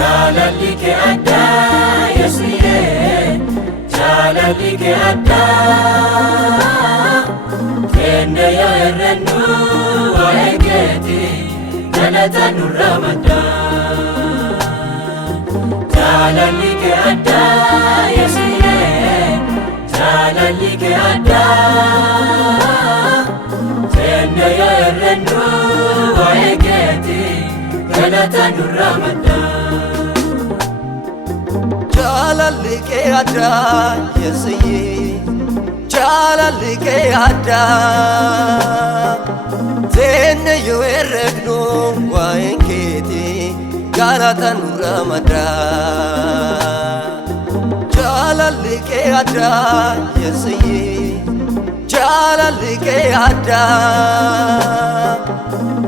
Jaalalli kee addaa Yesuusee, jaalalli kee addaa. Kenne yoo herrennu waa'ee keetii galata nurraa maddaa. Jaalalli kee addaa Yesuusee, jaalalli kee addaa. Kenne yoo herrennu waa'ee keetii galata nurraa maddaa. Jaalalli kee addaa Yesuusee, jaalalli kee addaa. Kenne yoo herrennu waa'ee keetii galata nurraa maddaa. Jaalalli kee addaa Yesuusee, jaalalli kee addaa.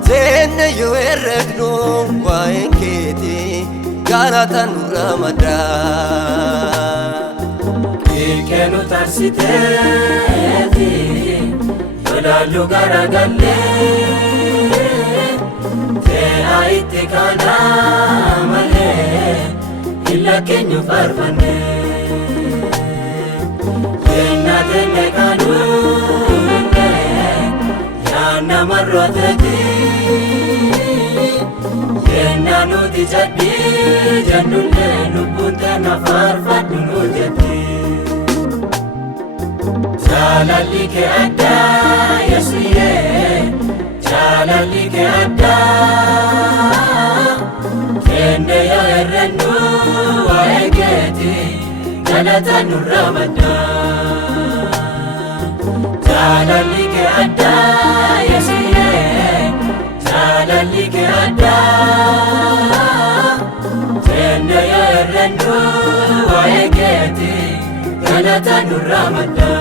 Kenne yoo herrennu waa'ee keetii galata nurraa maddaa. Kenu tarsiteeti yolaallu garagallee te'a itti kana malee illa keenyu farfannee yenna tenne kanuunne yaanna marrooteti yenna nuti jadhii jannullee lubbuun teenna farfadhu nu jetti. Jaalalli kee addaa Yesuusee, jaalalli kee addaa. Kenne yoo herrennu waa'ee keetii galata nurraa maddaa. Jaalalli kee addaa Yesuusee, jaalalli kee addaa. Kenne yoo herrennu waa'ee keetii galata nurraa maddaa.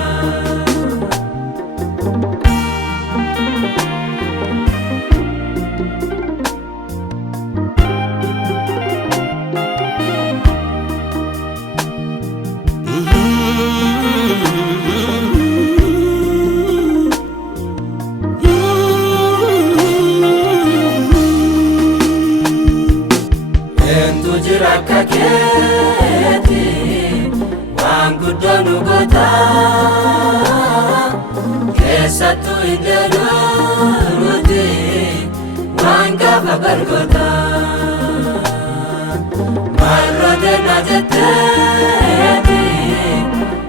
Entu jira akka keetii waan guddoo nu goota. Keessattuu hin deeluuti waan gaafa bargoota. Marrootee na jetteeti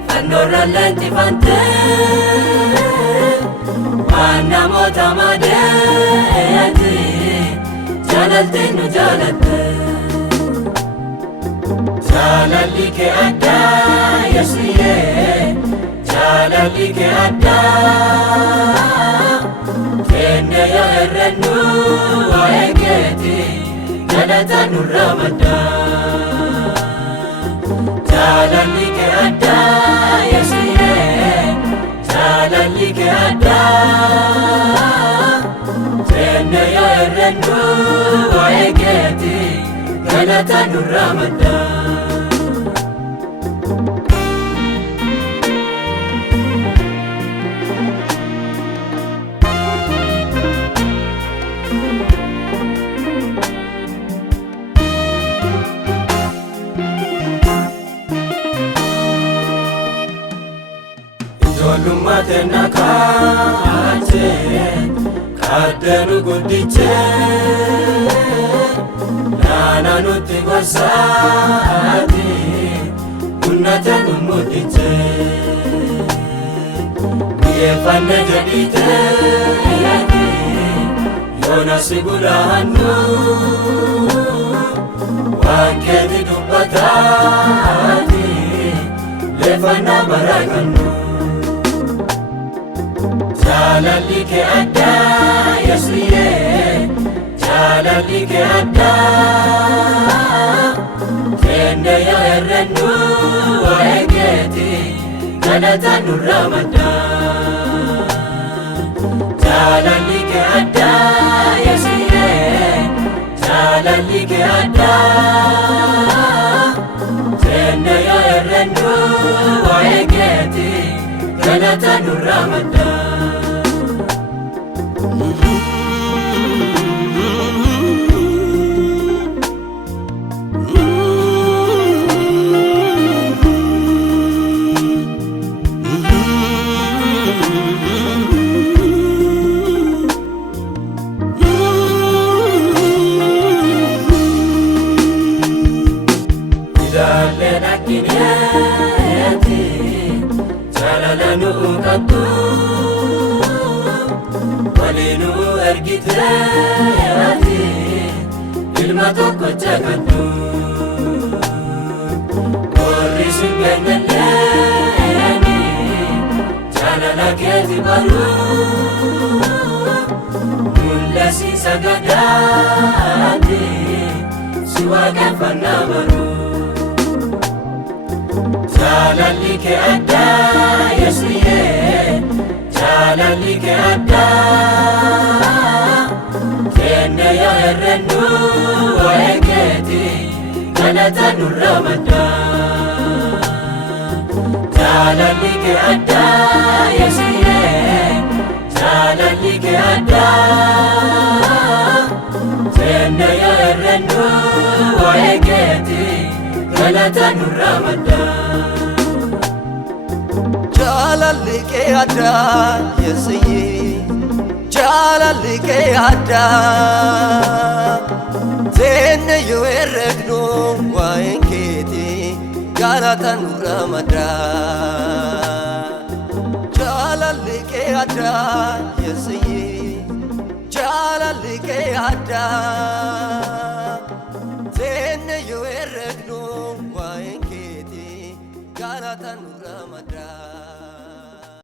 fannoorra leenjifantee waan namoota madeeti jaalalti nu jaalatte. Jaalalli kee addaa Yesuusee, jaalalli kee addaa. Kenne yoo herrennu waa'ee keetii galata nurraa maddaa. Jaalalli kee addaa Yesuusee, jaalalli kee addaa. Kenne yoo herrennu waa'ee keetii galata nurraa maddaa. Ijoollummaa teenna kaachee kaaddeenu guddichee naana nutti gorsaati gunnate nu muddichee mi'eeffanne jedhiteeti yoona si gulaannu waan keeti dubbataati leeffannaa baraagannu. Jaalalli kee addaa Yesuusee, jaalalli kee addaa. Kenne yoo herrennu waa'ee keetii galata nurraa maddaa. Jaalalli kee addaa Yesuusee, jaalalli kee addaa. Kenne yoo herrennu waa'ee keetii galata nurraa maddaa. argineeti jaalala nu qabdu waliin nu ergiteeti ilma tokkocha qabdu warri sin beeknelleeni jaalala keeti baruu mul'isi sagadaati si waaqeffannaa baruu jaalalli kee addaa Yesuuyee jaalalli kee addaa kenne yoo herrennu waa'ee keeti galata nurra maddaa jaalalli kee addaa Yesuuyee jaalalli kee addaa kenne yoo herrennu waa'ee keeti galata nurra maddaa jaalalli kee addaa Yesuuyee jaalalli kee addaa seenne yoo herregnu waa'een keeti galata nurra maddaa jaalalli kee addaa Yesuuyee jaalalli kee addaa seenne yoo herregnu waa'een keeti galata nurra maddaa